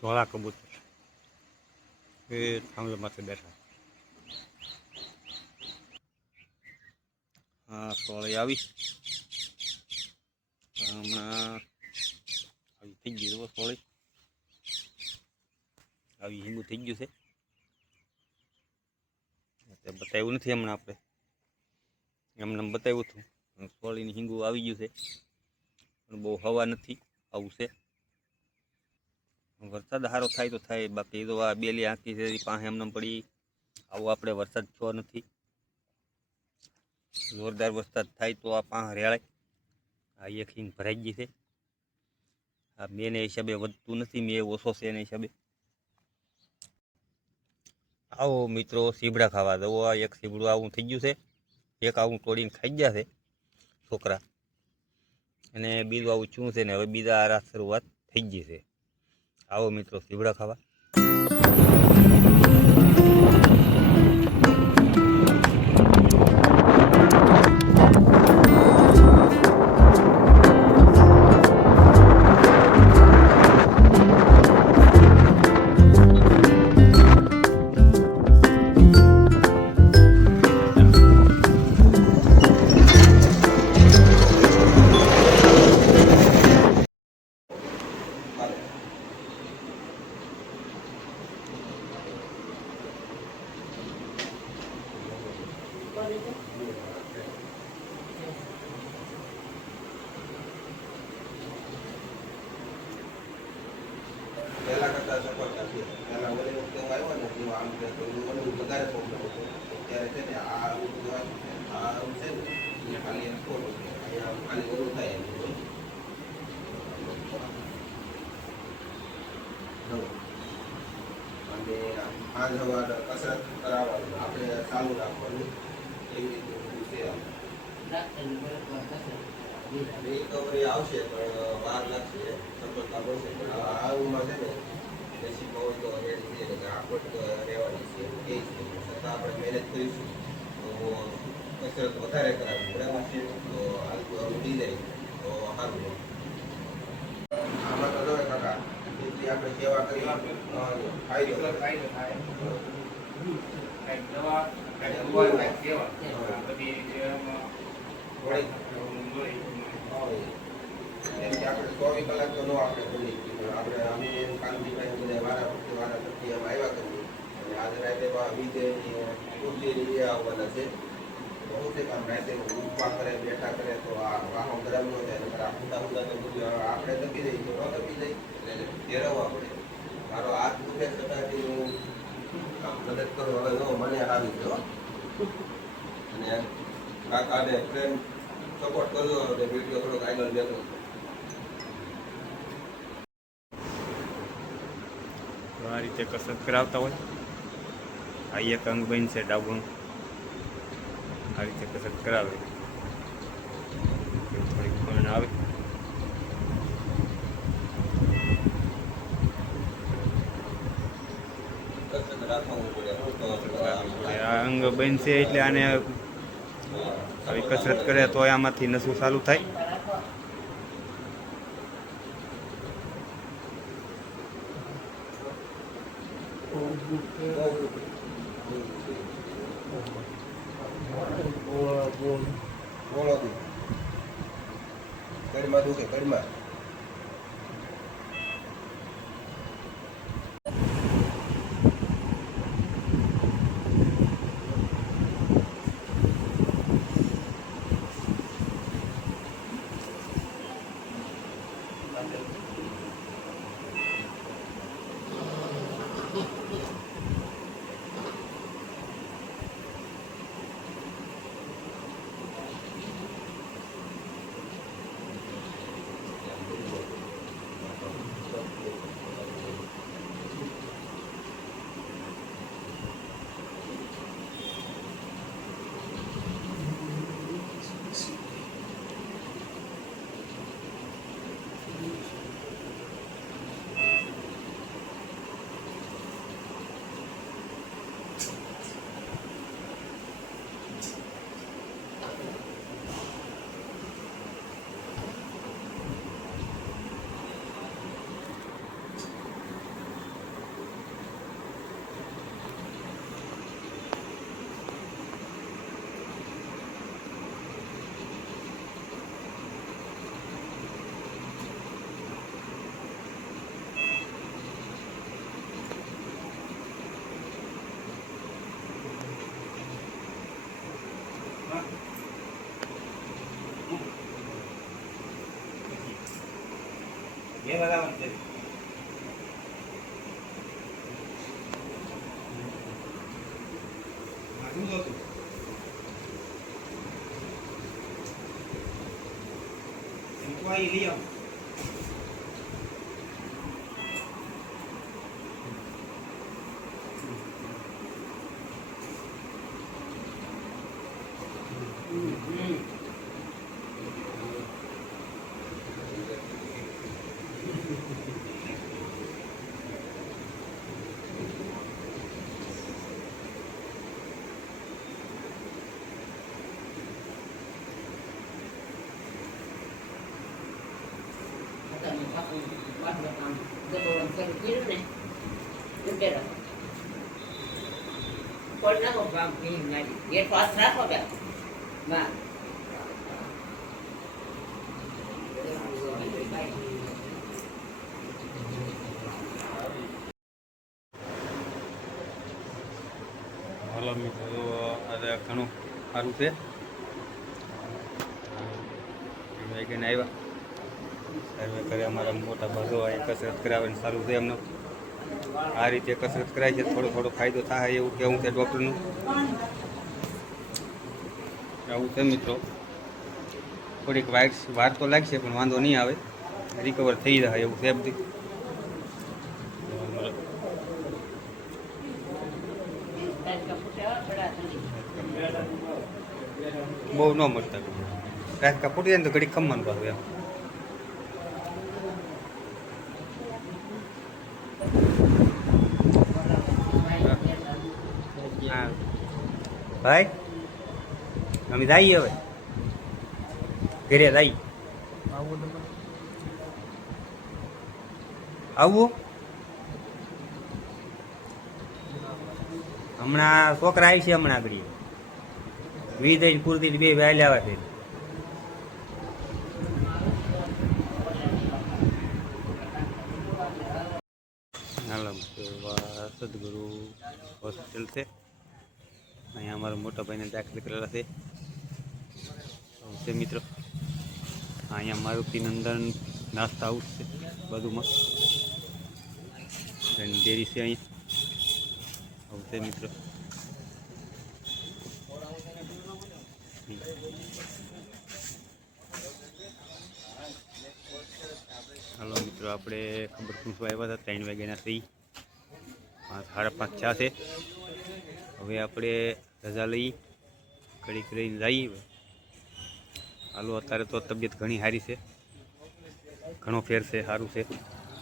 ધોળા કબૂતર એ થાંભલા માથે બેઠા. હા સોળી આવી હમણાં આવી થઈ ગયું સોળી આવી હિંગું થઈ ગયું છે. બતાવ્યું નથી હમણાં આપણે એમને બતાવ્યું હતું સોળીની હિંગું આવી ગયું છે પણ બહુ હવા નથી. આવું છે વરસાદ સારો થાય તો થાય બાકી તો આ બેલી આંકી છે પાસે એમને પડી આવો આપણે વરસાદ થયો નથી. જોરદાર વરસાદ થાય તો આ પાંહ રેળાય. આ એક હિંગ ભરાઈ ગઈ છે. આ બેને હિસાબે વધતું નથી મેં ઓછો છે એના હિસાબે. આવો મિત્રો સીબડા ખાવા દો. આ એક સીબડું આવું થઈ ગયું છે. એક આવું તોડીને ખાઈ ગયા છે છોકરા અને બીજું આવું શું છે ને હવે બીજા આ શરૂઆત થઈ ગઈ છે. આવો મિત્રો સીબડા ખાવા. પહેલા કરતા સફળતા છે. પહેલા ઓલી વખતે હું આવ્યો ને જેવું આમ કે વધારે પ્રોબ્લેમ હતો ત્યારે છે ને આ છે ને ખાલી એમ ખોટું છે અહીંયા ખાલી ઓલું થાય એમ અને આજ સવારે કસરત કરાવવાની આપણે ચાલુ રાખવાનું એવી રીતે બધું છે. રિકવરી આવશે પણ વાર લાગશે સફળતા મળશે પણ આવુંમાં છે ને દેશી બહુ તો રેડી છે કે આખો રહેવાની છે એવું કહે છે છતાં આપણે મહેનત કરીશું તો કસરત વધારે કરાવી બરાબર છે તો હાલતું ઉડી જાય તો સારું. આમાં તો જોવે કાકા જેટલી આપણે સેવા કરી ફાયદો થાય દવા આપણે 24 કલાક તો ન આપણે બોલી આપણે અમે કાંતિભાઈ બધા વારા ફરતી એમ આવ્યા કરીએ અને આજે રાતે વિજયની કુર્તીની આવવાના છે. બહુ છે કામ રાતે ઉપવા કરે બેઠા કરે તો આ વાહો ગરમ ન થાય નકર ઊંધા તો બધું આપણે દબી જઈએ તો ન દબી જાય એટલે ફેરવવા પડે. મારો હાથ દુખે છતાંથી હું કામ મદદ કરું. હવે જો મને આવી ગયો અને કાકાને ફ્રેન્ડ સપોર્ટ કરજો અને વિડીયો થોડોક આગળ લેતો. આ રીતે કસરત કરાવતા હોય. આ એક અંગ બનશે ડાબુ અંગ. આ રીતે કસરત કરાવે થોડીક ફોન આવે. આ અંગ બનશે એટલે આને આવી કસરત કરે તો આમાંથી નસું ચાલુ થાય. કડમાં દુખે કડમાં હાલો મિત્રો, આજે ઘણું સારું છે. વેગીને આવ્યા સર્વે કરે અમારા મોટા ભાગો અહીંયા કસરત કરાવે સારું છે એમનો. આ રીતે કસરત કરાય છે થોડો થોડો ફાયદો થાય એવું કેવું છે ડૉક્ટરનું. આવું છે મિત્રો, થોડીક વાર તો લાગશે પણ વાંધો નહીં આવે, રિકવર થઈ જાય એવું છે બધી. બહુ ન મળતા રાજકા ફૂટી જાય ને તો ઘડી ખમવાનું પાછું એમ. હા ભાઈ, અમે જઈએ હવે ઘરે જઈએ. આવું હમણાં છોકરા આવી છે, હમણાં આગળ વિદય કુર્તી બે વહેલા આવે છે. હાલો સદગુરુ હોસ્પિટલ છે, અહીંયા અમારા મોટા ભાઈને દાખલ કરેલા છે મિત્રો. અહીંયા મારુતિ નંદન નાસ્તા હાઉસ છે બાજુમાં, ડેરી છે અહીંયા છે મિત્રો. હાલો મિત્રો, આપણે ખબર શું આવ્યા હતા 3 વાગ્યાના થઈ, 5:30 થયા છે. હવે આપણે રજા લઈ ઘડીક રહીને જઈએ. હાલો, અત્યારે તો તબિયત ઘણી સારી છે, ઘણો ફેર છે, સારું છે.